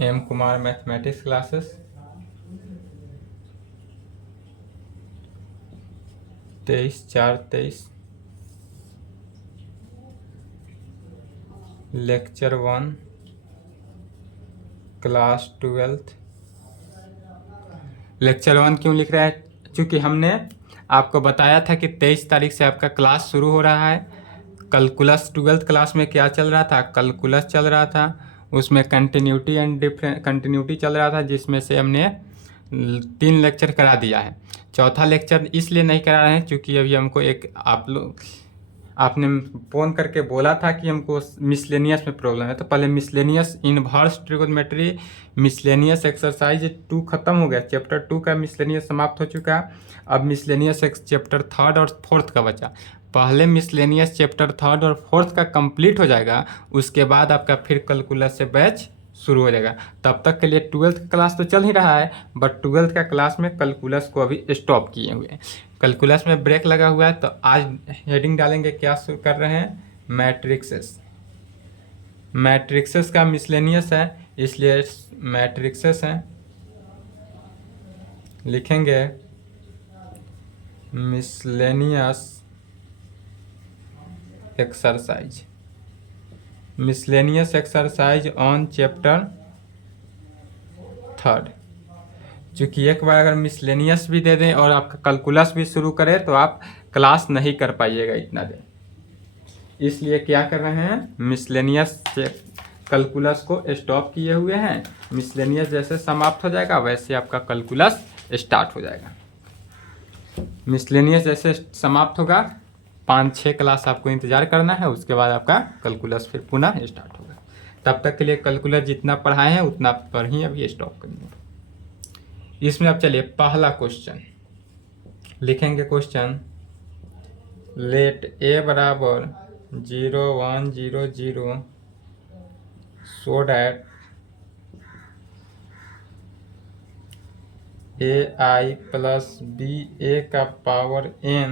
M Kumar mathematics classes 23/4/23 lecture 1 class 12। Lecture 1 क्यों लिख रहा है? क्योंकि हमने आपको बताया था कि 23 तारीख से आपका क्लास शुरू हो रहा है। कैलकुलस 12th क्लास में क्या चल रहा था? कैलकुलस चल रहा था, उसमें कंटिन्यूटी एंड डिफरेंट कंटिन्यूटी चल रहा था, जिसमें से हमने 3 लेक्चर करा दिया है। चौथा लेक्चर इसलिए नहीं करा रहे हैं क्योंकि अभी हमको एक आपने फ़ोन करके बोला था कि हमको मिसलेनियस में प्रॉब्लम है, तो पहले miscellaneous inverse trigonometry miscellaneous exercise 2 खत्म हो गया। चैप्टर 2 का मिसलेनियस समाप्त हो चुका है। अब मिसलेनियस चैप्टर 3rd और 4th का बचा। पहले मिसलेनियस चैप्टर 3rd और 4th का कंप्लीट हो जाएगा, उसके बाद आपका फिर कैलकुलस से बैच शुरू हो जाएगा। तब तक के लिए 12th का क्लास तो चल ही रहा है, बट 12th का क्लास में कैलकुलस को अभी स्टॉप किए हुए हैं। कैलकुलस में ब्रेक लगा हुआ है, तो आज हेडिंग डालेंगे, क्या शुरू कर रहे हैं? मैट्रिक्सेस। मैट्रिक्सेस का मिसलेनियस है, इसलिए मैट्रिक्सेस हैं, लिखेंगे miscellaneous exercise. Miscellaneous exercise on chapter 3rd। चूँकि एक बार अगर मिसलेनियस भी दे दें और आपका कैलकुलस भी शुरू करें तो आप क्लास नहीं कर पाइएगा इतना देर, इसलिए क्या कर रहे हैं? मिसलेनियस कैलकुलस को स्टॉप किए हुए हैं। मिसलेनियस जैसे समाप्त हो जाएगा वैसे आपका कैलकुलस स्टार्ट हो जाएगा। मिसलेनियस जैसे समाप्त होगा 5-6 क्लास आपको इंतज़ार करना है, उसके बाद आपका कैलकुलस फिर पुनः स्टार्ट होगा। तब तक के लिए कैलकुलस जितना पढ़ाए हैं उतना पर ही अभी स्टॉप करेंगे। इसमें अब चलिए पहला क्वेश्चन लिखेंगे। क्वेश्चन लेट ए बराबर 0 1 0 0 so that A I plus B A का power n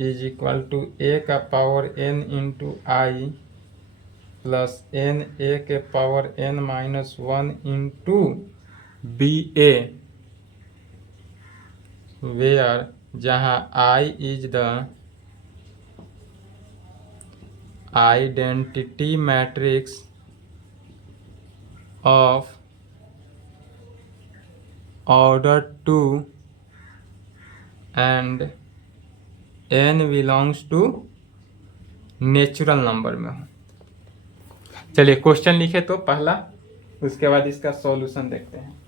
is equal to A का power n into I plus n A के power n minus 1 into B A, where जहाँ I is the identity matrix of order 2 and n belongs to natural number में हो। चलिए question लिखे तो पहला, उसके बाद इसका सॉल्यूशन देखते हैं।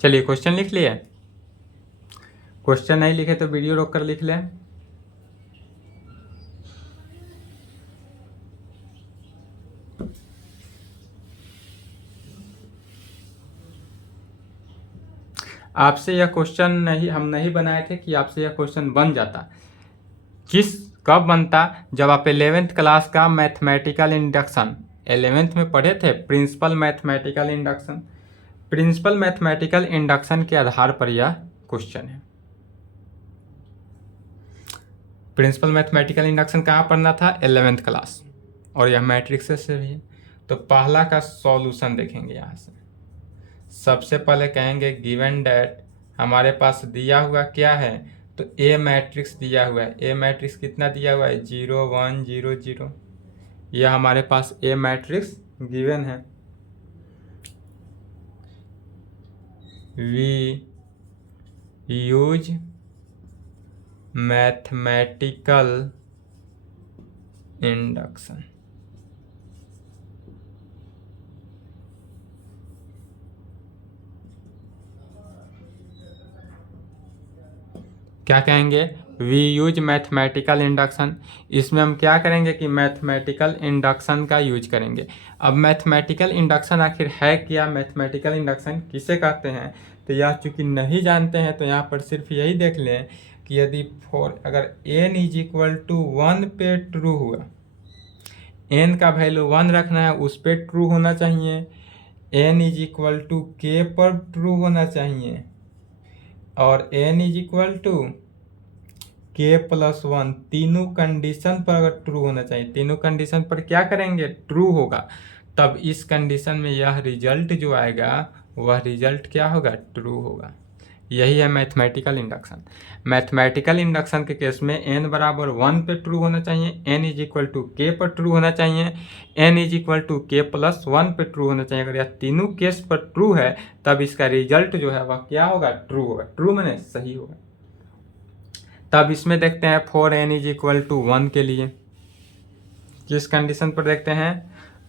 चलिए क्वेश्चन लिख लिए। क्वेश्चन नहीं लिखे तो वीडियो रोक कर लिख लें। आपसे यह क्वेश्चन हम नहीं बनाए थे कि आपसे यह क्वेश्चन बन जाता। कब बनता? जब आप 11th क्लास का मैथमेटिकल इंडक्शन 11th में पढ़े थे, principle mathematical induction. Principle mathematical induction के आधार पर यह क्वेश्चन है। प्रिंसिपल मैथमेटिकल इंडक्शन कहाँ पढ़ना था? 11th क्लास, और यह मैट्रिक्स से भी है। तो पहला का सॉल्यूशन देखेंगे। यहाँ से सबसे पहले कहेंगे गिवन डैट, हमारे पास दिया हुआ क्या है? तो ए मैट्रिक्स दिया हुआ है। ए मैट्रिक्स कितना दिया हुआ है? 0 1 0 0। यह हमारे पास ए मैट्रिक्स गिवन है। We use mathematical induction. क्या कहेंगे? We use mathematical induction. इसमें हम क्या करेंगे कि मैथमेटिकल इंडक्शन का यूज करेंगे। अब मैथमेटिकल इंडक्शन आखिर है क्या, मैथमेटिकल इंडक्शन किसे कहते हैं, तो यह चूँकि नहीं जानते हैं तो यहाँ पर सिर्फ यही देख लें कि यदि अगर n इज इक्वल टू 1 पे ट्रू हुआ, n का वैल्यू 1 रखना है, उस पे ट्रू होना चाहिए, n is equal to k पर ट्रू होना चाहिए, और n is equal to k plus 1, तीनों कंडीशन पर अगर ट्रू होना चाहिए। तीनों कंडीशन पर क्या करेंगे, ट्रू होगा, तब इस कंडीशन में यह रिजल्ट जो आएगा वह रिजल्ट क्या होगा, ट्रू होगा। यही है मैथमेटिकल इंडक्शन। मैथमेटिकल इंडक्शन के केस में n बराबर 1 पे ट्रू होना चाहिए, n is equal to k पर ट्रू होना चाहिए, n is equal to k plus 1 पे ट्रू होना चाहिए। अगर यह तीनों केस पर ट्रू है तब इसका रिजल्ट जो है वह क्या होगा, ट्रू होगा। ट्रू माने सही होगा। तब इसमें देखते हैं for n is equal to 1 के लिए किस कंडीशन पर देखते हैं,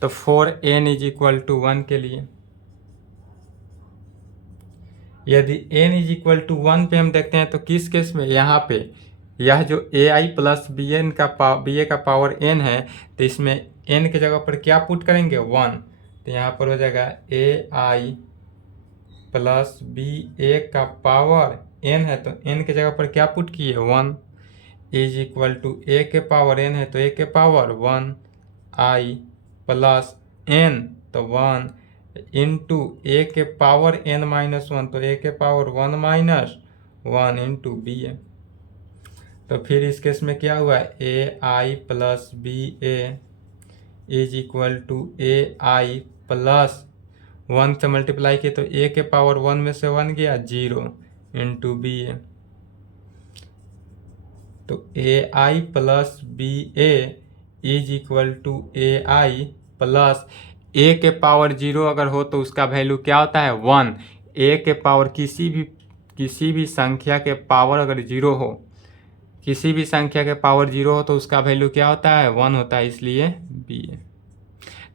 तो for n is equal to 1 के लिए यदि n इज इक्वल टू 1 पे हम देखते हैं तो किस केस में, यहाँ पे यह जो ai प्लस bn का ba का पावर n है, तो इसमें n के जगह पर क्या पुट करेंगे, 1, तो यहाँ पर हो जाएगा ai प्लस ba का पावर n है, तो n के जगह पर क्या पुट किए, 1, इज इक्वल टू a के पावर n है तो a के पावर 1 i प्लस n तो 1 इंटू a के पावर n माइनस 1 तो a के power 1 minus 1 into B A. तो फिर इस केस में क्या हुआ, A I plus B A is equal to A I plus 1 से मल्टीप्लाई किए तो a के पावर 1 में से 1 गया 0 इंटू बी ए। तो A I plus B A is equal to A I plus A के पावर 0 अगर हो तो उसका वैल्यू क्या होता है, 1। ए के पावर किसी भी संख्या के पावर अगर 0 हो, किसी भी संख्या के पावर 0 हो तो उसका वैल्यू क्या होता है, 1 होता है, इसलिए बी ए।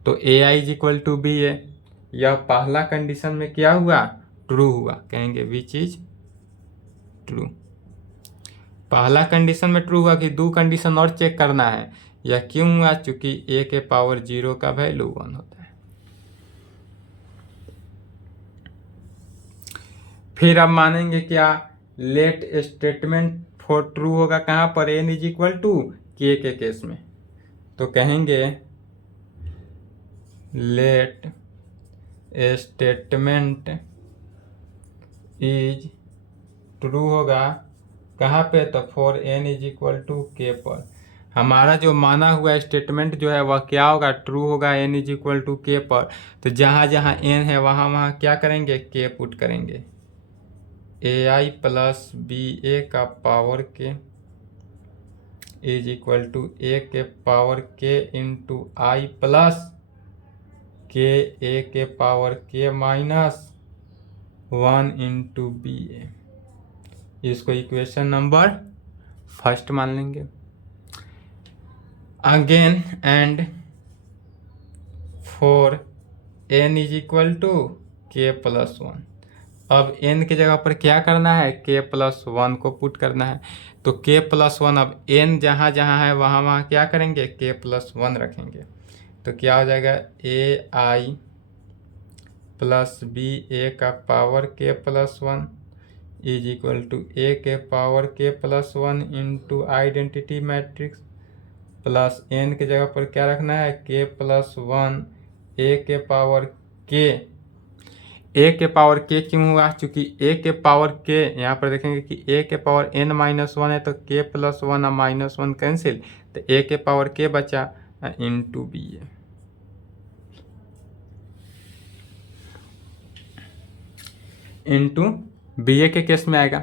तो A I is equal to be ए, यह पहला कंडीशन में क्या हुआ, ट्रू हुआ। कहेंगे विच इज ट्रू। पहला कंडीशन में ट्रू हुआ कि दो कंडीशन और चेक करना है। यह क्यों हुआ, चूंकि a के पावर 0 का वैल्यू 1 होता है। फिर अब मानेंगे क्या, लेट स्टेटमेंट फॉर ट्रू होगा कहाँ पर, n is equal to k के केस में। तो कहेंगे लेट स्टेटमेंट इज ट्रू होगा कहाँ पे, तो for n is equal to k पर। हमारा जो माना हुआ स्टेटमेंट जो है वह क्या होगा, ट्रू होगा n is equal to k पर। तो जहाँ जहाँ n है वहाँ वहाँ क्या करेंगे, k पुट करेंगे। ai प्लस बी ए का power k is equal to a के power k into I plus k a के power k minus 1 into B A. इसको इक्वेशन नंबर फर्स्ट मान लेंगे। Again and for n is equal to k plus 1। अब n की जगह पर क्या करना है, k प्लस 1 को पुट करना है। तो k प्लस 1, अब n जहाँ जहाँ है वहाँ वहाँ क्या करेंगे, k प्लस 1 रखेंगे। तो क्या हो जाएगा, ए आई प्लस बी ए का power k plus 1 is equal to a के power k plus 1 into identity matrix plus n की जगह पर क्या रखना है, k प्लस 1 a के पावर k। a के पावर k क्यों हुआ, चूंकि a के पावर k यहाँ पर देखेंगे कि a के पावर n माइनस 1 है तो k प्लस 1 और माइनस 1 कैंसिल, तो a के पावर k बचा इंटू बी ए। इंटू बी ए के केस में आएगा।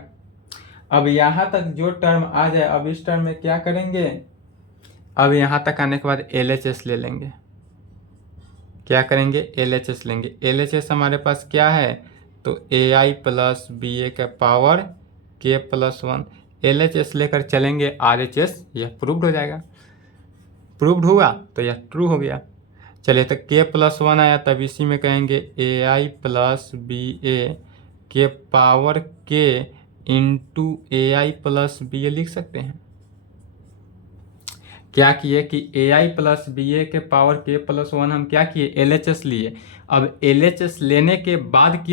अब यहाँ तक जो टर्म आ जाए, अब इस टर्म में क्या करेंगे, अब यहाँ तक आने के बाद LHS ले लेंगे। क्या करेंगे, LHS लेंगे। LHS हमारे पास क्या है, तो AI प्लस बी ए का पावर k प्लस 1। LHS लेकर चलेंगे RHS, यह प्रूव्ड हो जाएगा। प्रूव्ड हुआ तो यह ट्रू हो गया। चलिए तो k प्लस 1 आया, तब इसी में कहेंगे AI प्लस बी ए के power k into A I plus B ए लिख सकते हैं। क्या किए कि ए आई प्लस बी ए के पावर के प्लस 1 हम क्या किए, एल एच एस लिए। अब एल एच एस लेने के बाद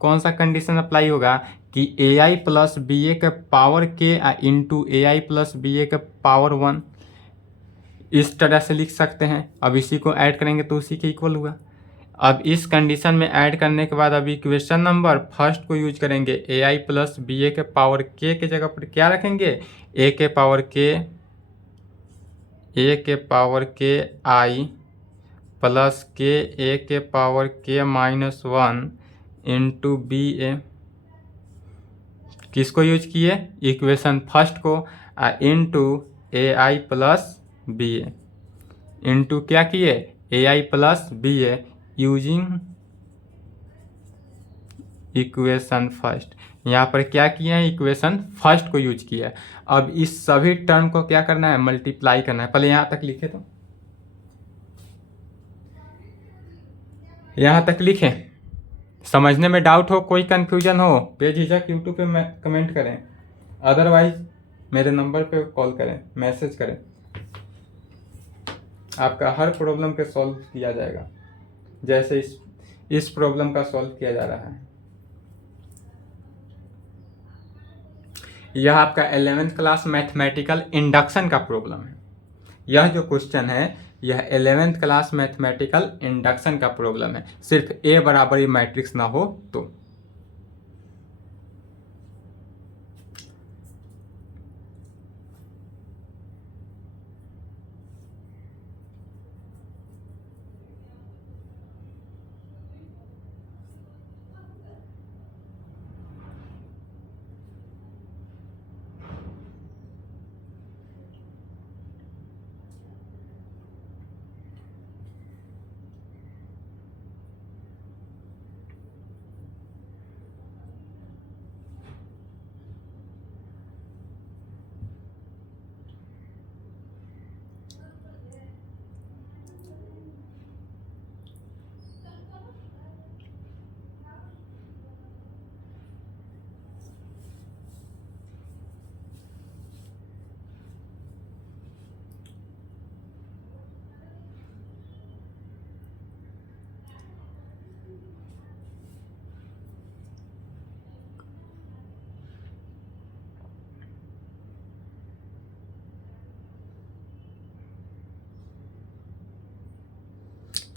कौन सा कंडीशन अप्लाई होगा कि ए आई प्लस बी ए के power K into A I plus B ए के पावर 1, इस तरह से लिख सकते हैं। अब इसी को ऐड करेंगे तो उसी के इक्वल हुआ। अब इस कंडीशन में ऐड करने के बाद अब इक्वेशन नंबर फर्स्ट को यूज करेंगे। ए आई प्लस बी ए के पावर के जगह पर क्या रखेंगे, ए के पावर के आई प्लस के ए के पावर के माइनस 1 इंटू बी ए। किसको यूज किए, इक्वेशन फर्स्ट को, into A I plus B A, into क्या किए, ए I plus B A using equation first. यहाँ पर क्या किया है, इक्वेशन फर्स्ट को यूज किया है। अब इस सभी टर्म को क्या करना है, मल्टीप्लाई करना है। पहले यहाँ तक लिखे, तो यहाँ तक लिखे। समझने में डाउट हो, कोई कंफ्यूजन हो, बेझिझक यूट्यूब पे कमेंट करें, अदरवाइज मेरे नंबर पे कॉल करें, मैसेज करें। आपका हर प्रॉब्लम के सॉल्व किया जाएगा, जैसे इस प्रॉब्लम का सॉल्व किया जा रहा है। यह आपका 11th क्लास मैथमेटिकल इंडक्शन का प्रॉब्लम है। यह जो क्वेश्चन है यह 11th क्लास मैथमेटिकल इंडक्शन का प्रॉब्लम है। सिर्फ ए बराबर ही मैट्रिक्स ना हो तो।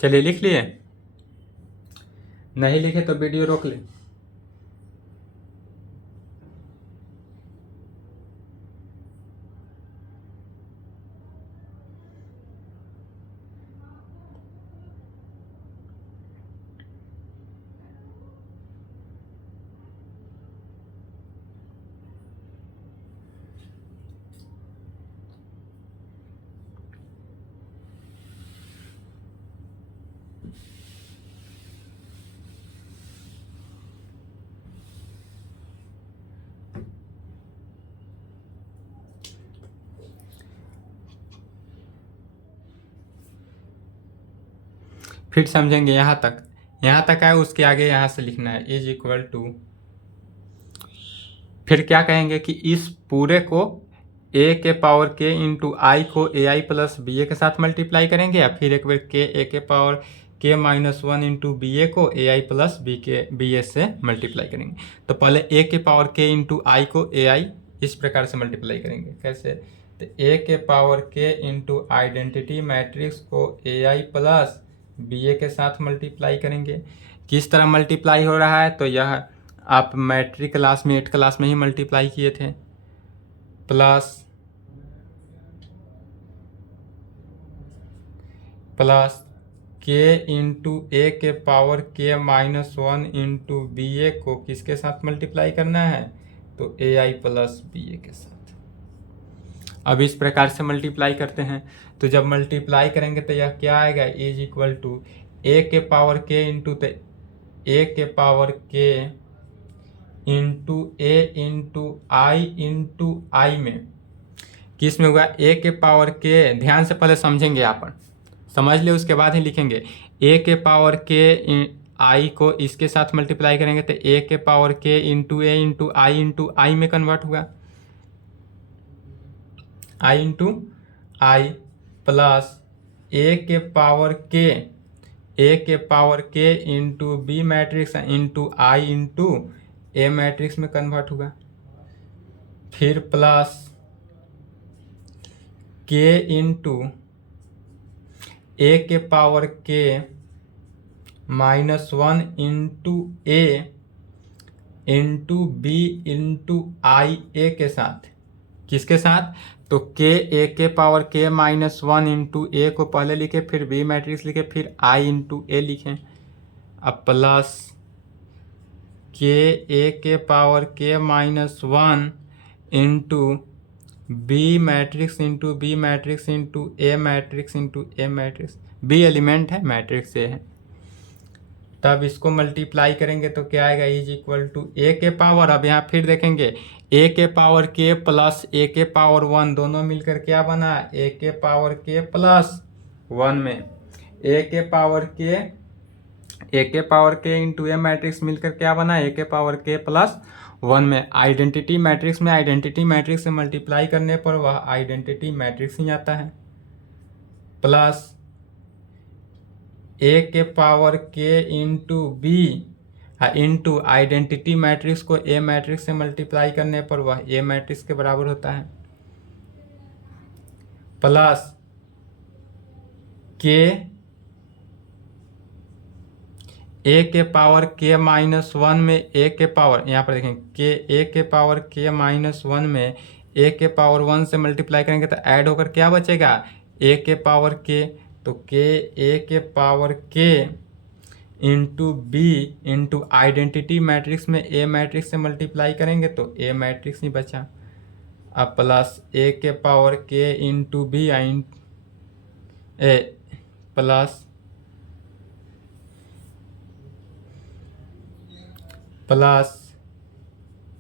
चलिए लिख लिए, नहीं लिखे तो वीडियो रोक ले। फिर समझेंगे यहाँ तक है, उसके आगे यहाँ से लिखना है इज इक्वल टू। फिर क्या कहेंगे कि इस पूरे को ए के पावर के इंटू आई को ए आई प्लस बी ए के साथ मल्टीप्लाई करेंगे, या फिर एक बार के ए के पावर के माइनस 1 इंटू बी ए को ए आई प्लस बी ए से मल्टीप्लाई करेंगे। तो पहले ए के पावर के इंटू आई को ए आई इस प्रकार से मल्टीप्लाई करेंगे। कैसे, तो ए के power K into identity matrix को ए आई प्लस बी ए के साथ मल्टीप्लाई करेंगे। किस तरह मल्टीप्लाई हो रहा है, तो यह आप मैट्रिक क्लास में 8 क्लास में ही मल्टीप्लाई किए थे। प्लस के इंटू ए के पावर के माइनस 1 इंटू बी ए को किसके साथ मल्टीप्लाई करना है, तो ए आई प्लस बी ए के साथ। अब इस प्रकार से मल्टीप्लाई करते हैं, तो जब मल्टीप्लाई करेंगे तो यह क्या आएगा, इज इक्वल टू ए के पावर के इंटू ए के पावर के इंटू ए इंटू आई में किस में होगा, ए के पावर के। ध्यान से पहले समझेंगे, आप समझ ले उसके बाद ही लिखेंगे। ए के पावर के आई को इसके साथ मल्टीप्लाई करेंगे तो ए के पावर के इंटू ए इंटू आई में कन्वर्ट होगा, आई इंटू आई प्लस ए के power K into B matrix into I into A matrix में कन्वर्ट होगा, फिर प्लस के इंटू ए के पावर के -1 इंटू ए इंटू बी इंटू आई ए के साथ, किसके साथ, तो के ए के पावर के -1 इंटू ए को पहले लिखे, फिर बी मैट्रिक्स लिखे, फिर आई इंटू ए लिखें, अब प्लस के ए के पावर के -1 into B matrix into B matrix into A matrix into A matrix, B element है मैट्रिक्स से है, तब इसको मल्टीप्लाई करेंगे तो क्या आएगा, इज इक्वल टू ए के पावर, अब यहाँ फिर देखेंगे ए के पावर के प्लस ए के पावर 1 दोनों मिलकर क्या बना, ए के पावर के प्लस 1 में ए के power K into A matrix मिलकर क्या बना, ए के पावर के प्लस 1 में आइडेंटिटी मैट्रिक्स से मल्टीप्लाई करने पर वह आइडेंटिटी मैट्रिक्स ही आता है, प्लस ए के power K into B into identity matrix को ए मैट्रिक्स से मल्टीप्लाई करने पर वह ए मैट्रिक्स के बराबर होता है, प्लस के ए के पावर के -1 में ए के पावर, यहाँ पर देखें के ए के पावर के -1 में ए के पावर 1 से मल्टीप्लाई करेंगे तो ऐड होकर क्या बचेगा, ए के पावर के, तो के ए के power K into B into identity matrix में ए मैट्रिक्स से मल्टीप्लाई करेंगे तो ए मैट्रिक्स ही बचा, अब प्लस ए के power K into B A plus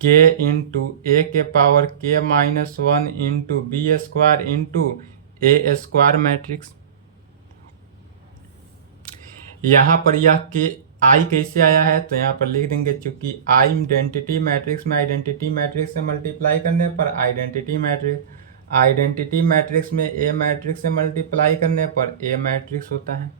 के इंटू ए के पावर के -1 इंटू बी स्क्वायर इंटू ए स्क्वायर मैट्रिक्स। यहाँ पर यह के आई कैसे आया है तो यहाँ पर लिख देंगे, चूंकि आई आइडेंटिटी मैट्रिक्स में आइडेंटिटी मैट्रिक्स से मल्टीप्लाई करने पर आइडेंटिटी मैट्रिक्स में ए मैट्रिक्स से मल्टीप्लाई करने पर ए मैट्रिक्स होता है,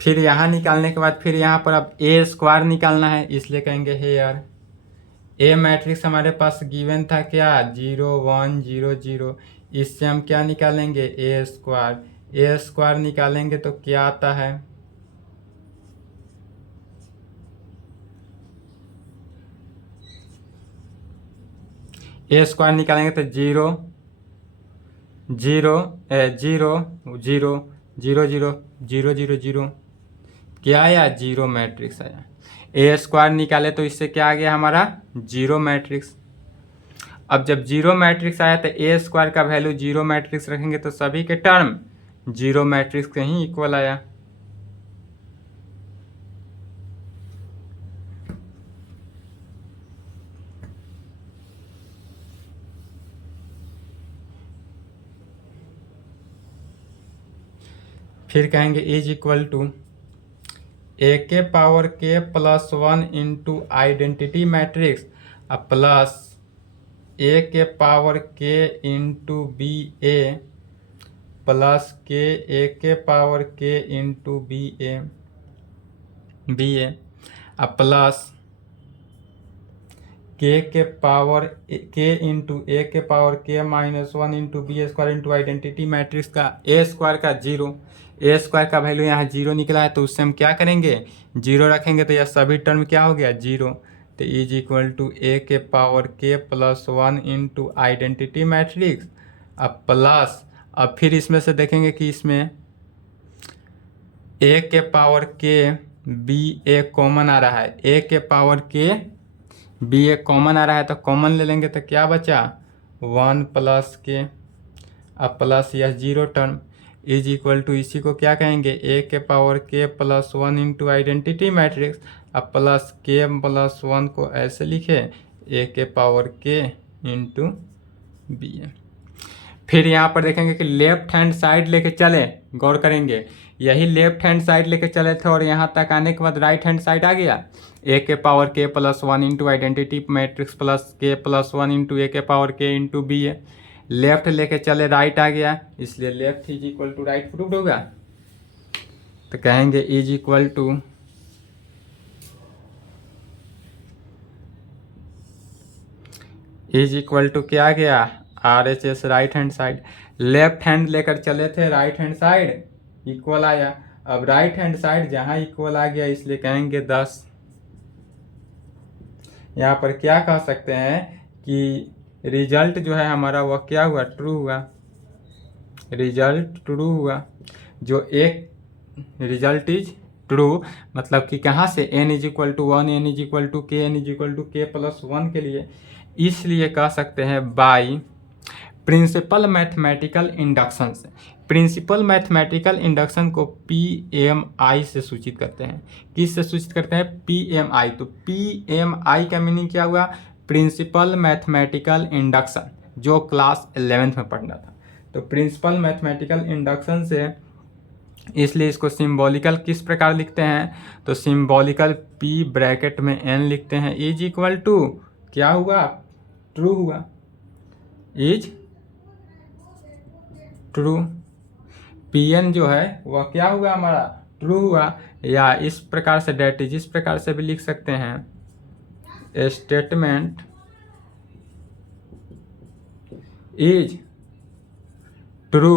फिर यहाँ निकालने के बाद फिर यहाँ पर अब ए स्क्वायर निकालना है, इसलिए कहेंगे हेयर ए मैट्रिक्स हमारे पास गिवन था क्या 0 1 0 0, इससे हम क्या निकालेंगे ए स्क्वायर निकालेंगे तो क्या आता है, ए स्क्वायर निकालेंगे तो 0 0 0 0 0 0 0 0 0 क्या आया, 0 मैट्रिक्स आया। ए स्क्वायर निकाले तो इससे क्या आ गया हमारा 0 मैट्रिक्स। अब जब 0 मैट्रिक्स आया तो ए स्क्वायर का वैल्यू 0 मैट्रिक्स रखेंगे तो सभी के टर्म 0 मैट्रिक्स के ही इक्वल आया। फिर कहेंगे इज इक्वल टू ए के पावर के +1 into identity matrix plus A के power K into B A plus के ए के power K into B A plus के पावर के इंटू ए के पावर के -1 into B square into identity matrix का A square का 0, ए square का value यहाँ 0 निकला है तो उससे हम क्या करेंगे 0 रखेंगे तो यह सभी टर्म क्या हो गया 0, तो इज इक्वल टू ए के पावर के +1 इंटू आइडेंटिटी मैट्रिक्स प्लस, अब फिर इसमें से देखेंगे कि इसमें ए के पावर के बी ए कॉमन आ रहा है, ए के पावर के बी ए कॉमन आ रहा है तो कॉमन ले लेंगे तो क्या बचा 1 प्लस के प्लस यह 0 टर्म इज इक्वल टू इसी को क्या कहेंगे ए के पावर के +1 इंटू आइडेंटिटी मैट्रिक्स प्लस के +1 को ऐसे लिखे ए के पावर के इंटू बी ए। फिर यहाँ पर देखेंगे कि लेफ्ट हैंड साइड लेके चले, गौर करेंगे यही लेफ्ट हैंड साइड लेके चले थे और यहाँ तक आने के बाद राइट हैंड साइड आ गया, ए के पावर के plus 1 into identity matrix plus के प्लस 1 इंटू ए के पावर के इंटू बी है। लेफ्ट लेके चले राइट आ गया, इसलिए left is equal to right proved होगा। तो कहेंगे इज इक्वल टू क्या आ गया, R H S right hand side. Left hand लेकर चले थे राइट हैंड साइड, इक्वल आया। अब राइट हैंड साइड जहां इक्वल आ गया इसलिए कहेंगे 10। यहाँ पर क्या कह सकते हैं कि रिजल्ट जो है हमारा वह क्या हुआ, ट्रू हुआ। रिजल्ट ट्रू हुआ, जो एक रिजल्ट इज ट्रू, मतलब कि कहाँ से, n is equal to 1, n is equal to k, n is equal to k plus 1 के लिए। इसलिए कह सकते हैं बाई प्रिंसिपल मैथमेटिकल इंडक्शन से। प्रिंसिपल मैथमेटिकल इंडक्शन को PMI से सूचित करते हैं। किस से सूचित करते हैं, PMI। तो PMI का मीनिंग क्या हुआ, प्रिंसिपल मैथमेटिकल इंडक्शन, जो क्लास 11th में पढ़ना था। तो प्रिंसिपल मैथमेटिकल इंडक्शन से, इसलिए इसको सिंबॉलिकल किस प्रकार लिखते हैं, तो सिंबॉलिकल P ब्रैकेट में n लिखते हैं, इज इक्वल टू क्या हुआ, ट्रू हुआ, इज ट्रू। Pn जो है वह क्या हुआ हमारा, ट्रू हुआ। या इस प्रकार से डेट इज इस प्रकार से भी लिख सकते हैं, स्टेटमेंट इज ट्रू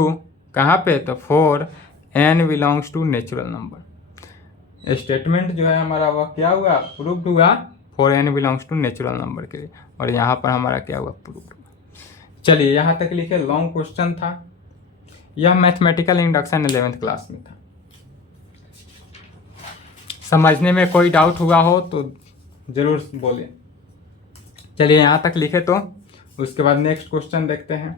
कहाँ पे, तो for n belongs to natural number. Statement जो है हमारा वह क्या हुआ, प्रूव्ड हुआ for n belongs to natural number के लिए, और यहाँ पर हमारा क्या हुआ, प्रूव्ड हुआ। चलिए यहाँ तक लिखे, लॉन्ग क्वेश्चन था यह, मैथमेटिकल इंडक्शन 11th क्लास में था। समझने में कोई डाउट हुआ हो तो जरूर बोले। चलिए यहाँ तक लिखे, तो उसके बाद नेक्स्ट क्वेश्चन देखते हैं।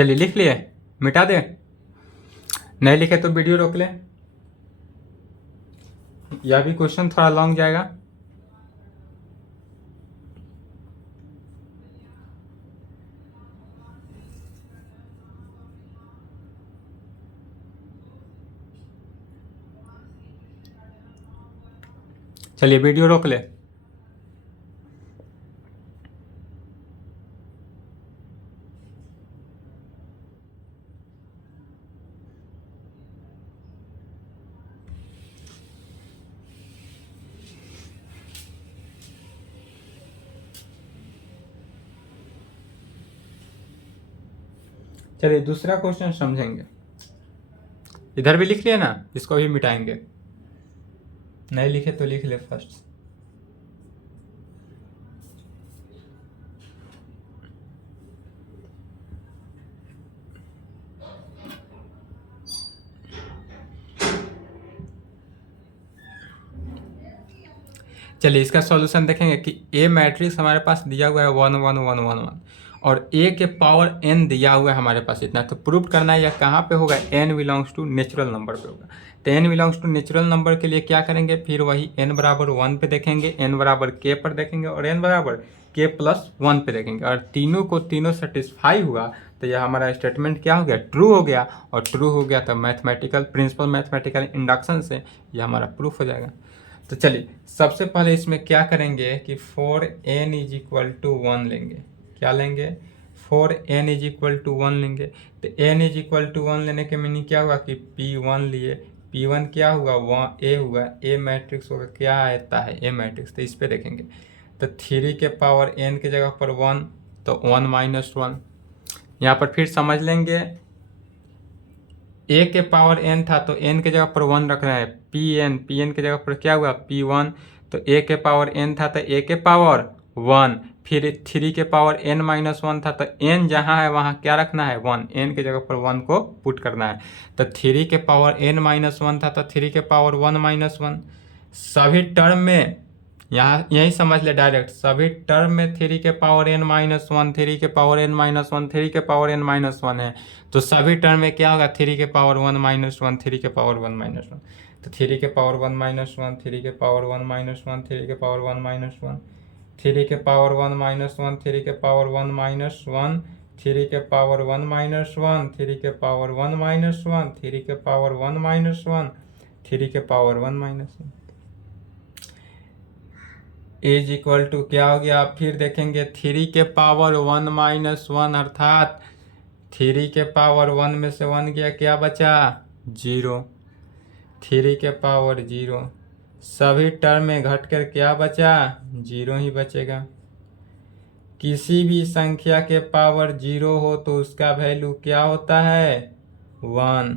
चलिए लिख लिए, मिटा दे, नहीं लिखे तो वीडियो रोक ले, यह भी क्वेश्चन थोड़ा लॉन्ग जाएगा। चलिए वीडियो रोक ले। चलिए दूसरा क्वेश्चन समझेंगे। इधर भी लिख लिए ना, इसको भी मिटाएंगे, नहीं लिखे तो लिख ले फर्स्ट। चलिए इसका सॉल्यूशन देखेंगे कि ए मैट्रिक्स हमारे पास दिया हुआ है 1 1 1 1 1 और ए के पावर एन दिया हुआ है हमारे पास इतना, तो प्रूव करना है यह कहाँ पे होगा, N belongs to natural number पे होगा। तो N belongs to natural number के लिए क्या करेंगे, फिर वही एन बराबर 1 पे देखेंगे, एन बराबर के पर देखेंगे और एन बराबर के प्लस 1 पे देखेंगे, और तीनों सेटिस्फाई हुआ तो यह हमारा स्टेटमेंट क्या हो गया, ट्रू हो गया, और ट्रू हो गया तो मैथमेटिकल प्रिंसिपल मैथमेटिकल इंडक्शन से यह हमारा प्रूफ हो जाएगा। तो चलिए सबसे पहले इसमें क्या करेंगे कि 4n इज इक्वल टू 1 लेंगे, क्या लेंगे, 4n इज इक्वल टू 1 लेंगे। तो n इज इक्वल टू 1 लेने के मीनिंग क्या हुआ कि p1 लिए, p1 क्या हुआ, a हुआ, a मैट्रिक्स होगा, क्या आता है a मैट्रिक्स, तो इस पे देखेंगे। तो 3 के पावर n के जगह पर 1 तो 1 माइनस 1, यहाँ पर फिर समझ लेंगे a के पावर n था तो n के जगह पर 1 रखना है, pn के जगह पर क्या हुआ p1, तो a के पावर n था तो a के पावर 1, फिर 3 के पावर n माइनस 1 था तो n जहाँ है वहाँ क्या रखना है 1, n के जगह पर 1 को पुट करना है। तो 3 के पावर n माइनस 1 था तो 3 के पावर 1 माइनस 1, सभी टर्म में यहाँ यही समझ ले डायरेक्ट, सभी टर्म में 3 के पावर n माइनस 1, 3 के पावर n माइनस 1, 3 के पावर n माइनस 1 है, तो सभी टर्म में क्या होगा 3 के पावर 1 माइनस 1, 3 के पावर 1 माइनस 1, तो 3 के पावर 1 माइनस 1, 3 के पावर 1 माइनस 1, 3 के पावर 1 माइनस 1, 3 के पावर 1 माइनस 1, 3 के पावर 1 माइनस 1, 3 के पावर 1 माइनस 1, 3 के पावर 1 माइनस 1, 3 के पावर 1 माइनस 1, 3 के power 1 minus 1 is equal to क्या हो गया, फिर देखेंगे 3 के पावर 1 माइनस 1 अर्थात 3 के पावर 1 में से 1 गया, क्या बचा 0, 3 के पावर 0, सभी टर्म में घटकर क्या बचा 0 ही बचेगा। किसी भी संख्या के पावर 0 हो तो उसका वैल्यू क्या होता है 1,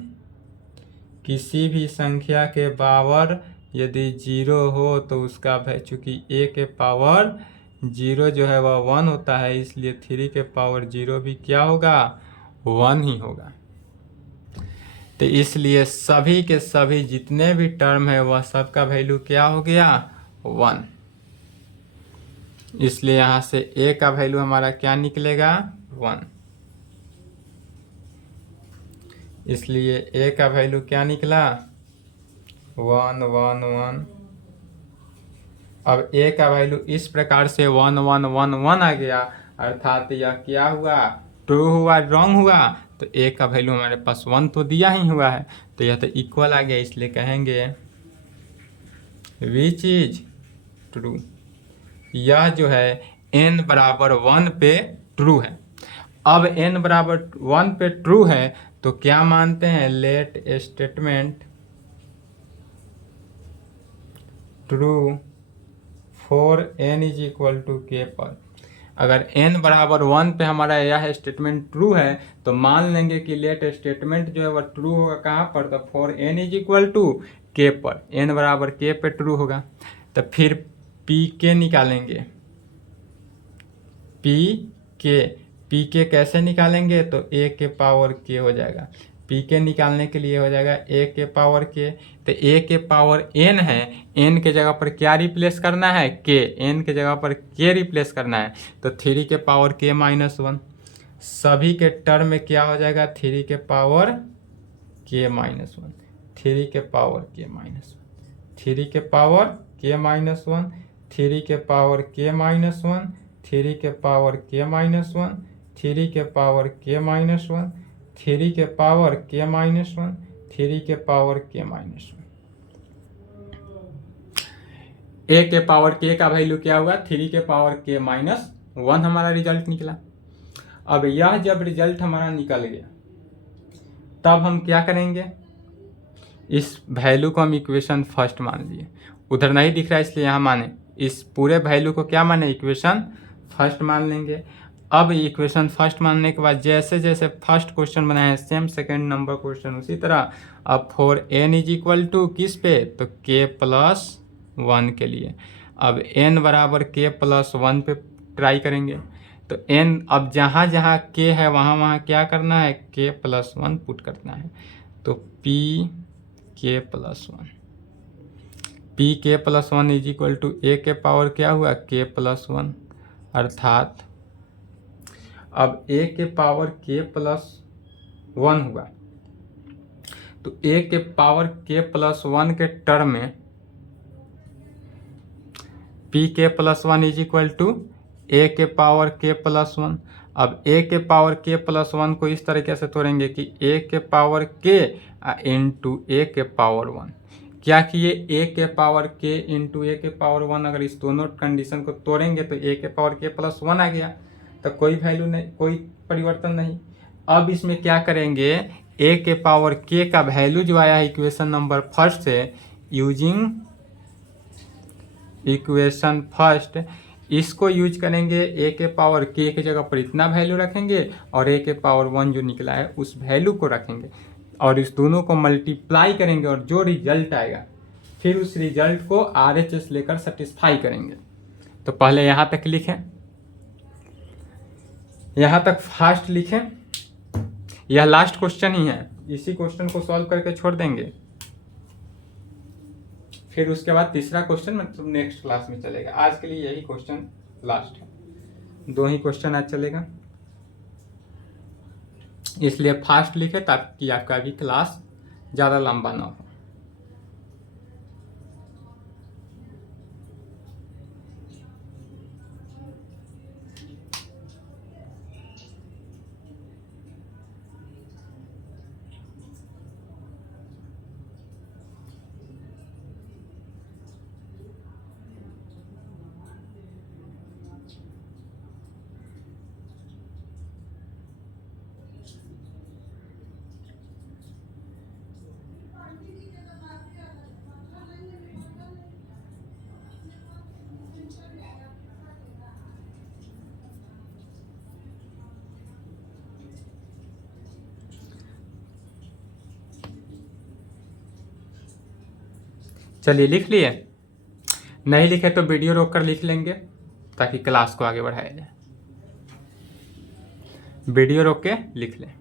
किसी भी संख्या के पावर यदि 0 हो तो उसका चूँकि a के पावर 0 जो है वह 1 होता है, इसलिए 3 के पावर 0 भी क्या होगा 1 ही होगा। तो इसलिए सभी के सभी जितने भी टर्म है वह सबका वैल्यू क्या हो गया 1, इसलिए यहाँ से a का वैल्यू हमारा क्या निकलेगा 1, इसलिए a का वैल्यू क्या निकला 1 1 1। अब a का वैल्यू इस प्रकार से 1 1 1 1 आ गया, अर्थात यह क्या हुआ ट्रू हुआ रॉन्ग हुआ, तो a का वैल्यू हमारे पास 1 तो दिया ही हुआ है, तो यह तो इक्वल आ गया, इसलिए कहेंगे विच इज ट्रू, यह जो है n बराबर 1 पे ट्रू है। अब n बराबर 1 पे ट्रू है तो क्या मानते हैं, let statement true for n is equal to k पर। अगर n बराबर 1 पे हमारा यह स्टेटमेंट ट्रू है तो मान लेंगे कि लेट स्टेटमेंट जो है वह ट्रू होगा कहाँ पर, तो for n is equal to k पर, n बराबर k पे ट्रू होगा। तो फिर pk निकालेंगे, pk कैसे निकालेंगे, तो a के पावर k हो जाएगा, pk निकालने के लिए हो जाएगा a के पावर k, तो a के पावर n है, n के जगह पर क्या रिप्लेस करना है k, n के जगह पर k रिप्लेस करना है, तो 3 के पावर k माइनस 1, सभी के टर्म में क्या हो जाएगा, 3 के पावर k माइनस 1, 3 के पावर k माइनस 1, 3 के पावर k माइनस 1, 3 के पावर k माइनस 1, 3 के पावर k माइनस 1, 3 के पावर k माइनस 1, 3 के पावर k माइनस 1, 3 के पावर k माइनस 1। a के पावर k का वैल्यू क्या हुआ, 3 के पावर k माइनस 1 हमारा रिजल्ट निकला। अब यह जब रिजल्ट हमारा निकल गया तब हम क्या करेंगे, इस वैल्यू को हम इक्वेशन फर्स्ट मान लिए, उधर नहीं दिख रहा है इसलिए यहाँ माने, इस पूरे वैल्यू को क्या माने, इक्वेशन फर्स्ट मान लेंगे। अब इक्वेशन फर्स्ट मानने के बाद जैसे जैसे फर्स्ट क्वेश्चन बनाए हैं सेम सेकेंड नंबर क्वेश्चन उसी तरह, अब for n is equal to किस पे, तो k प्लस 1 के लिए, अब n बराबर k प्लस 1 पे ट्राई करेंगे। तो n अब जहाँ जहाँ k है वहाँ वहाँ क्या करना है, k प्लस 1 पुट करना है। तो p k plus 1, p k plus 1 is equal to a के पावर क्या हुआ, k प्लस 1, अर्थात अब a के पावर k प्लस 1 हुआ तो a के पावर k प्लस 1 के टर्म में p k plus 1 is equal to a के पावर k प्लस 1। अब a के पावर k प्लस 1 को इस तरीके से तोड़ेंगे कि a के पावर k इंटू a के पावर 1। क्या किए, a के पावर k इंटू a के पावर 1, अगर इस दोनों कंडीशन को तोड़ेंगे तो a के पावर k प्लस 1 आ गया, तो कोई वैल्यू नहीं, कोई परिवर्तन नहीं। अब इसमें क्या करेंगे, a के पावर k का वैल्यू जो आया है इक्वेशन नंबर फर्स्ट से, यूजिंग इक्वेशन फर्स्ट, इसको यूज करेंगे, a के पावर k की जगह पर इतना वैल्यू रखेंगे और a के पावर 1 जो निकला है उस वैल्यू को रखेंगे और इस दोनों को मल्टीप्लाई करेंगे और जो रिजल्ट आएगा फिर उस रिजल्ट को RHS लेकर सेटिस्फाई करेंगे। तो पहले यहाँ तक लिखें, यहाँ तक फास्ट लिखें, यह लास्ट क्वेश्चन ही है, इसी क्वेश्चन को सॉल्व करके छोड़ देंगे, फिर उसके बाद तीसरा क्वेश्चन मतलब नेक्स्ट क्लास में चलेगा। आज के लिए यही क्वेश्चन लास्ट है, 2 ही क्वेश्चन आज चलेगा, इसलिए फास्ट लिखे ताकि आपका भी क्लास ज़्यादा लंबा ना हो। चलिए लिख लिए, नहीं लिखे तो वीडियो रोक कर लिख लेंगे ताकि क्लास को आगे बढ़ाया जाए। वीडियो रोक के लिख लें।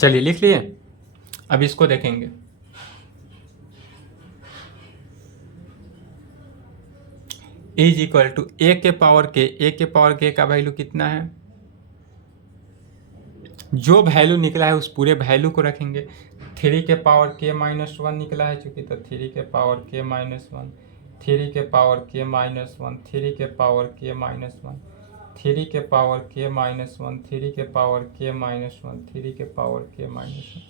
चलिए लिख लिए, अब इसको देखेंगे। इज इक्वल टू a के पावर k, a के पावर k का वैल्यू कितना है, जो वैल्यू निकला है उस पूरे वैल्यू को रखेंगे। 3 के पावर k माइनस 1 निकला है चूंकि, तो 3 के पावर k माइनस 1, 3 के पावर k माइनस 1, 3 के पावर k माइनस 1, 3 के पावर k माइनस 1, 3 के पावर k माइनस 1, 3 के पावर k माइनस 1।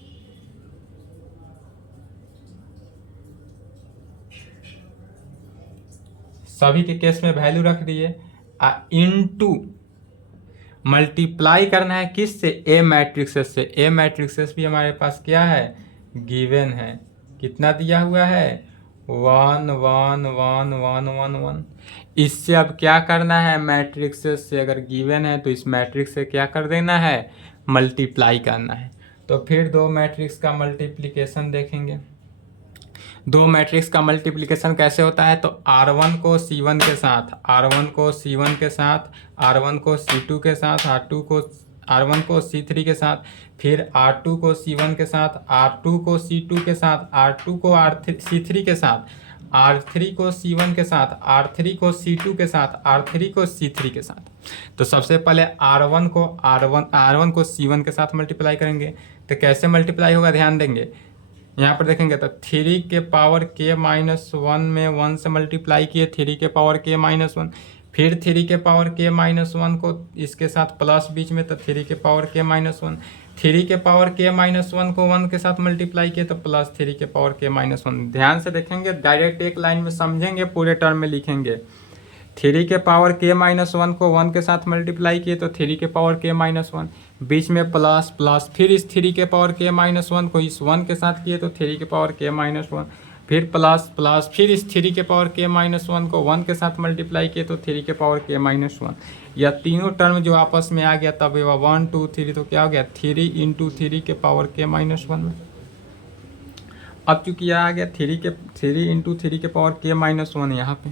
सभी के केस में वैल्यू रख दिए, इनटू मल्टीप्लाई करना है किस से, ए मैट्रिक्सेस से। ए मैट्रिक्सेस भी हमारे पास क्या है, गिवन है, कितना दिया हुआ है 1 1 1 1 1 1। इससे अब क्या करना है, मैट्रिक्स से अगर गिवन है तो इस मैट्रिक्स से क्या कर देना है, मल्टीप्लाई करना है। तो फिर दो मैट्रिक्स का मल्टीप्लिकेशन देखेंगे। दो मैट्रिक्स का मल्टीप्लिकेशन कैसे होता है, तो R1 को C1 के साथ, R1 को C1 के साथ, R1 को C2 के साथ, R1 को C3 के साथ, फिर R2 को C1 के साथ, R2 को C2 के साथ, R2 को C3 के साथ, R3 को C1 के साथ, R3 को C2 के साथ, R3 को C3 के साथ। तो सबसे पहले R1 को C1 के साथ मल्टीप्लाई करेंगे। तो कैसे मल्टीप्लाई होगा ध्यान देंगे, यहाँ पर देखेंगे तो 3 के पावर k-1 में 1 से मल्टीप्लाई किए, 3 के पावर k-1, फिर 3 के पावर k-1 को इसके साथ प्लस बीच में, तो 3 के पावर k-1, 3 के पावर k-1 को 1 के साथ मल्टीप्लाई किए तो प्लस 3 के पावर k-1। ध्यान से देखेंगे, डायरेक्ट एक लाइन में समझेंगे, पूरे टर्म में लिखेंगे। 3 के पावर k-1 को 1 के साथ मल्टीप्लाई किए तो 3 के पावर k-1, बीच में प्लस प्लस, फिर इस 3 के पावर k-1 को इस 1 के साथ किए तो 3 के पावर k-1, फिर प्लस प्लस, फिर इस 3 के पावर k-1 को 1 के साथ मल्टीप्लाई किए तो 3 के पावर k-1। यह तीनों टर्म जो आपस में आ गया तब ये 1 2 3, तो क्या हो गया 3 × 3 के पावर k-1 में। अब चूंकि यह आ गया 3 × 3 के पावर k-1 यहाँ पे,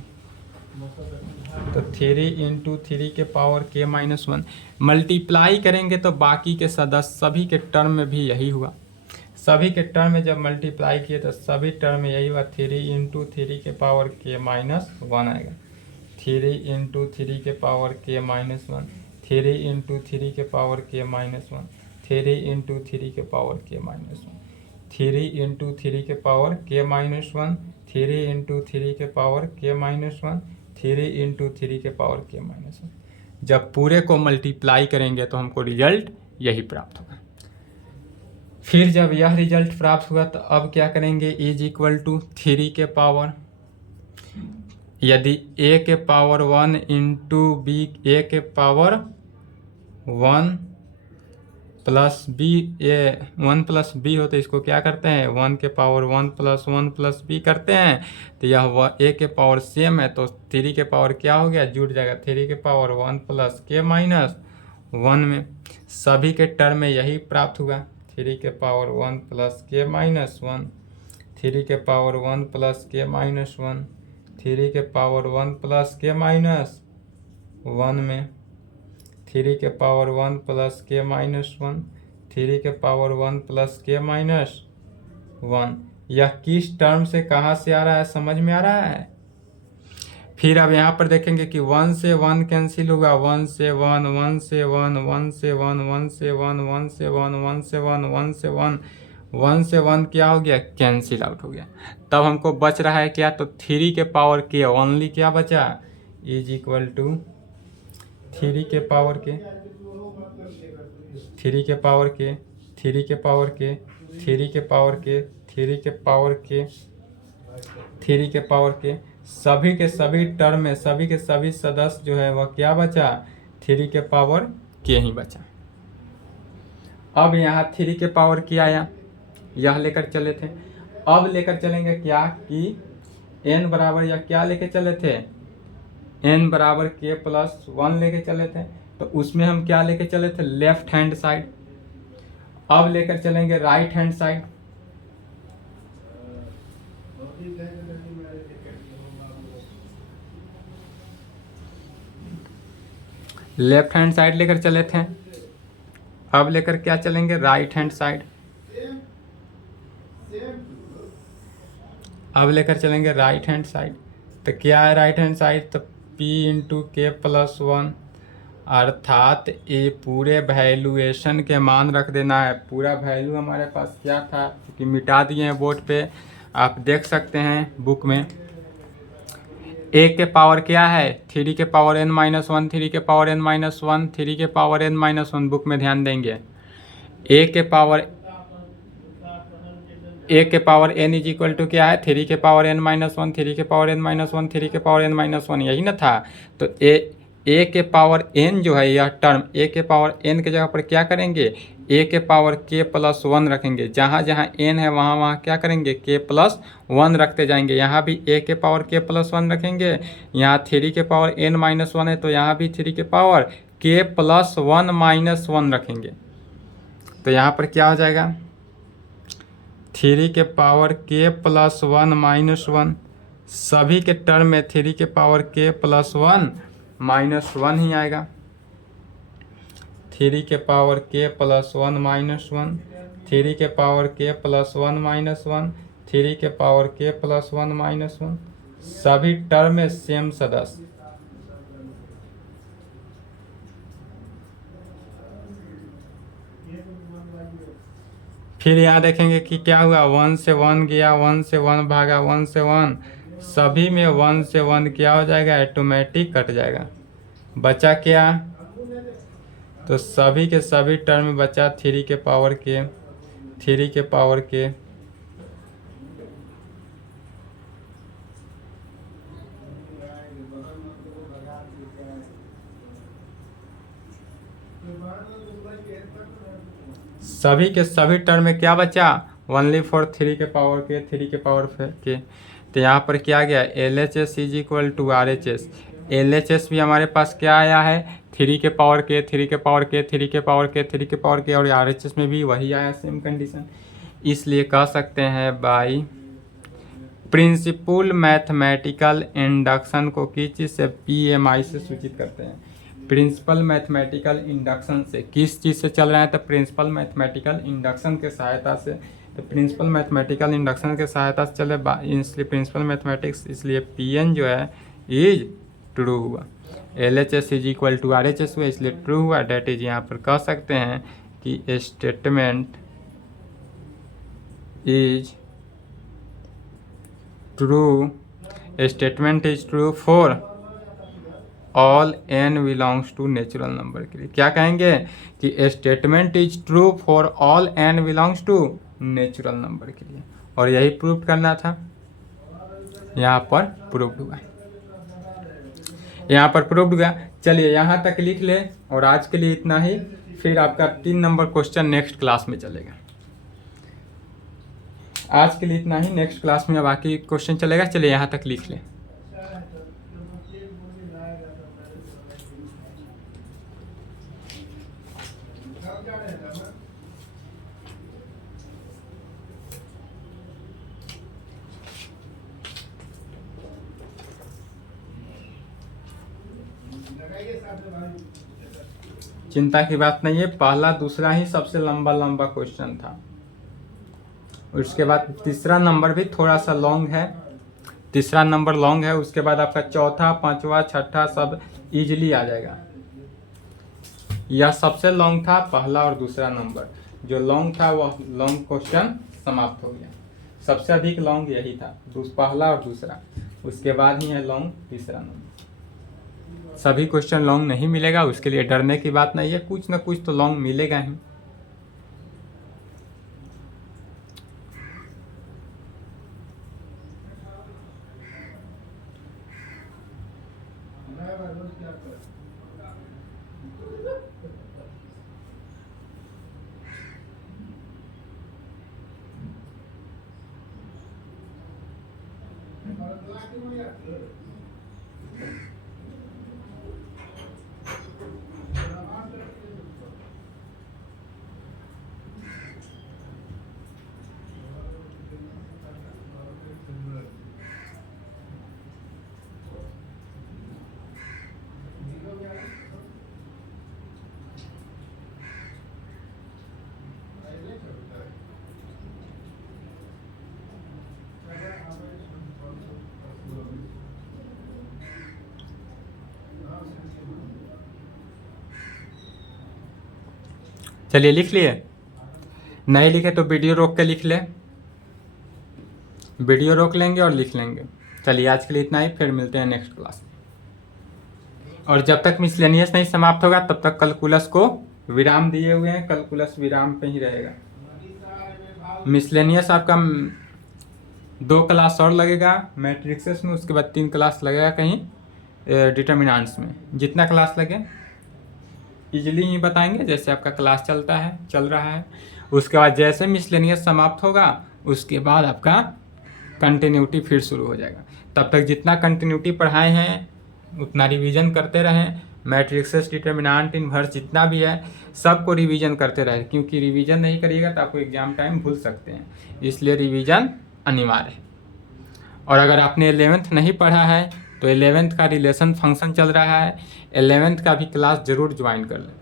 तो 3 × 3 के पावर k-1 मल्टीप्लाई करेंगे तो बाकी के सदस्य सभी के टर्म में भी यही हुआ। सभी के टर्म में जब मल्टीप्लाई किए तो सभी टर्म में यही हुआ, 3 × 3 के पावर k-1 आएगा, 3 × 3 के पावर k-1, 3 × 3 के पावर k-1, 3 × 3 के पावर k-1, 3 × 3 के पावर k-1, 3 × 3 के पावर k-1, 3 × 3 के पावर k-1। जब पूरे को मल्टीप्लाई करेंगे तो हमको रिजल्ट यही प्राप्त होगा। फिर जब यह रिजल्ट प्राप्त हुआ तो अब क्या करेंगे, = 3 के पावर, यदि a के पावर 1 × b, a के पावर 1 + b, 1 + b हो तो इसको क्या करते हैं, 1 के पावर 1 + 1 + b करते हैं। तो यह a के पावर सेम है तो 3 के पावर क्या हो गया, जुड़ जाएगा, 3 के पावर 1 + k-1 में। सभी के टर्म में यही प्राप्त हुआ, 3 के पावर 1 + k-1, 3 के पावर 1 + k-1, 3 के पावर 1 + k-1 में, 3 के पावर 1 + k-1, 3 के पावर 1 + k-1। यह किस टर्म से कहाँ से आ रहा है, समझ में आ रहा है। फिर अब यहाँ पर देखेंगे कि 1 से 1 कैंसिल होगा, 1 से 1, 1 से 1, 1 से 1, 1 से 1, 1 से 1, 1 से 1, 1 से 1, 1 से 1 क्या हो गया, कैंसिल आउट हो गया। तब हमको बच रहा है क्या, तो 3 के पावर के ओनली क्या बचा, = 3 के पावर के, 3 के पावर के, 3 के पावर के, 3 के पावर के, 3 के पावर के, 3 के पावर के, सभी के सभी टर्म में सभी के सभी सदस्य जो है वह क्या बचा, 3 के पावर के ही बचा। अब यहाँ 3 के पावर के आया, यह लेकर चले थे। अब लेकर चलेंगे क्या कि n बराबर या क्या लेके चले थे, n बराबर k+1 लेके चले थे। तो उसमें हम क्या लेके चले थे, लेफ्ट हैंड साइड। अब लेकर चलेंगे right hand side. Left hand side लेकर चले थे, अब लेकर क्या चलेंगे, राइट हैंड साइड। अब लेकर चलेंगे राइट हैंड साइड। तो क्या है राइट हैंड साइड, तो p × k+1, अर्थात ये पूरे वैल्यूएशन के मान रख देना है। पूरा वैल्यू हमारे पास क्या था, क्योंकि मिटा दिए हैं बोर्ड पे, आप देख सकते हैं बुक में। a के पावर क्या है, 3 के पावर n-1, 3 के पावर n-1, 3 के पावर n-1, बुक में ध्यान देंगे। a के पावर n = क्या है, 3 के पावर n-1, 3 के पावर n-1, 3 के पावर n-1, यही ना था। तो a के पावर n जो है यह टर्म, a के पावर n के जगह पर क्या करेंगे, ए के पावर के प्लस 1 रखेंगे। जहाँ जहाँ एन है वहाँ वहाँ क्या करेंगे, के प्लस 1 रखते जाएंगे। यहाँ भी ए के पावर के प्लस 1 रखेंगे। यहाँ 3 के पावर एन माइनस 1 है तो यहाँ भी 3 के पावर के प्लस 1 माइनस 1 रखेंगे। तो यहाँ पर क्या हो जाएगा, 3 के पावर के प्लस 1 माइनस 1, सभी के टर्म में 3 के पावर के प्लस 1 माइनस 1 ही आएगा। 3 के पावर के प्लस 1 माइनस 1, 3 के पावर के प्लस 1 माइनस 1, 3 के पावर के प्लस 1 माइनस 1, सभी टर्म में सेम सदस्य। फिर यहाँ देखेंगे कि क्या हुआ, 1 से 1 गया, 1 से 1 भागा, 1 से 1, सभी में 1 से 1 क्या हो जाएगा, ऑटोमेटिक कट जाएगा। बचा क्या, तो सभी के सभी टर्म में बचा 3 के पावर के, 3 के पावर के, सभी के सभी टर्म में क्या बचा, ओनली फॉर 3 के पावर के, 3 के पावर के। तो यहाँ पर क्या गया, LHS is equal to RHS। LHS भी हमारे पास क्या आया है, 3 के पावर के, 3 के पावर के, 3 के पावर के, 3 के पावर के, और RHS में भी वही आया, सेम कंडीशन। इसलिए कह सकते हैं बाई प्रिंसिपल मैथमेटिकल इंडक्शन को किस चीज़ से, PMI से सूचित करते हैं। प्रिंसिपल मैथमेटिकल इंडक्शन से, किस चीज़ से चल रहा है, तो प्रिंसिपल मैथमेटिकल इंडक्शन के सहायता से। तो प्रिंसिपल मैथमेटिकल इंडक्शन के सहायता से चले, इसलिए प्रिंसिपल मैथमेटिक्स, इसलिए PN जो है इज ट्रू हुआ। LHS is equal to RHS हुआ, इसलिए ट्रू हुआ। डेट इज, यहाँ पर कह सकते हैं कि statement is true, statement is true for all n belongs to natural number के लिए। क्या कहेंगे कि statement is true for all n belongs to natural number के लिए, और यही प्रूव करना था। यहाँ पर प्रूव हुआ, यहाँ पर प्रूव हुआ। चलिए यहाँ तक लिख ले, और आज के लिए इतना ही। फिर आपका 3 नंबर क्वेश्चन नेक्स्ट क्लास में चलेगा। आज के लिए इतना ही, नेक्स्ट क्लास में बाकी क्वेश्चन चलेगा। चलिए यहाँ तक लिख लें। चिंता की बात नहीं है, पहला दूसरा ही सबसे लंबा लंबा क्वेश्चन था। उसके बाद तीसरा नंबर भी थोड़ा सा लॉन्ग है, तीसरा नंबर लॉन्ग है। उसके बाद आपका चौथा, पांचवा, छठा सब इजीली आ जाएगा। यह सबसे लॉन्ग था, पहला और दूसरा नंबर। जो लॉन्ग था वह लॉन्ग क्वेश्चन समाप्त हो गया। सबसे अधिक लॉन्ग यही था, पहला और दूसरा। उसके बाद ही है लॉन्ग तीसरा नंबर। सभी क्वेश्चन लॉन्ग नहीं मिलेगा, उसके लिए डरने की बात नहीं है, कुछ ना कुछ तो लॉन्ग मिलेगा ही। चलिए लिख लिए, नहीं लिखे तो वीडियो रोक के लिख ले, वीडियो रोक लेंगे और लिख लेंगे। चलिए आज के लिए इतना ही, फिर मिलते हैं नेक्स्ट क्लास। और जब तक मिसलेनियस नहीं समाप्त होगा तब तक कैलकुलस को विराम दिए हुए हैं, कैलकुलस विराम पे ही रहेगा। मिसलेनियस आपका 2 क्लास और लगेगा मैट्रिक्सेस में, उसके बाद 3 क्लास लगेगा कहीं डिटर्मिनेंट्स में। जितना क्लास लगे इजीली ही बताएंगे जैसे आपका क्लास चल रहा है। उसके बाद जैसे मिसलेनियस समाप्त होगा उसके बाद आपका कंटिन्यूटी फिर शुरू हो जाएगा। तब तक जितना कंटिन्यूटी पढ़ाए हैं उतना रिवीजन करते रहें। मैट्रिक्सेस, डिटर्मिनेंट, इन्वर्स जितना भी है सबको रिवीजन करते रहें, क्योंकि रिवीजन नहीं करिएगा तो आपको एग्जाम टाइम भूल सकते हैं, इसलिए रिवीजन अनिवार्य है। और अगर आपने 11th नहीं पढ़ा है तो 11th का रिलेशन फंक्शन चल रहा है, 11th का भी क्लास ज़रूर ज्वाइन कर लें।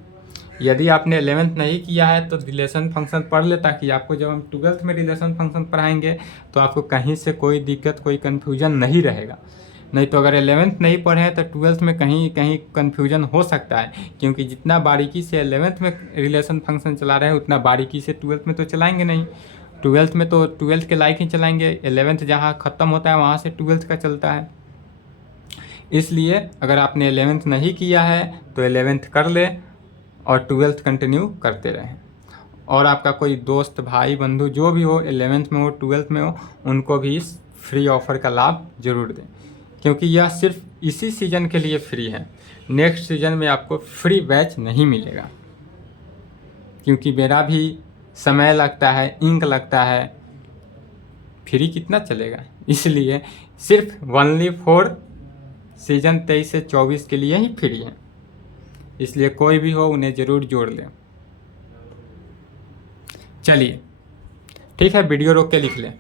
यदि आपने 11th नहीं किया है तो रिलेशन फंक्शन पढ़ ले, ताकि आपको जब हम 12th में रिलेशन फंक्शन पढ़ाएंगे तो आपको कहीं से कोई दिक्कत, कोई कन्फ्यूजन नहीं रहेगा। नहीं तो अगर 11th नहीं पढ़े हैं तो 12th में कहीं कहीं कन्फ्यूजन हो सकता है, क्योंकि जितना बारीकी से 11th में रिलेशन फंक्शन चला रहे हैं उतना बारीकी से 12th में तो चलाएंगे नहीं। 12th में तो 12th के लायक ही चलाएंगे, 11th जहाँ ख़त्म होता है वहाँ से 12th का चलता है। इसलिए अगर आपने 11th नहीं किया है तो 11th कर ले और 12th कंटिन्यू करते रहें। और आपका कोई दोस्त, भाई, बंधु जो भी हो 11th में हो, 12th में हो, उनको भी इस फ्री ऑफ़र का लाभ ज़रूर दें, क्योंकि यह सिर्फ इसी सीज़न के लिए फ्री है। नेक्स्ट सीज़न में आपको फ्री बैच नहीं मिलेगा, क्योंकि मेरा भी समय लगता है, इंक लगता है, फ्री कितना चलेगा। इसलिए सिर्फ ओनली फॉर सीज़न 23 से 24 के लिए ही फ्री है। इसलिए कोई भी हो उन्हें ज़रूर जोड़ लें। चलिए ठीक है, वीडियो रोक के लिख लें।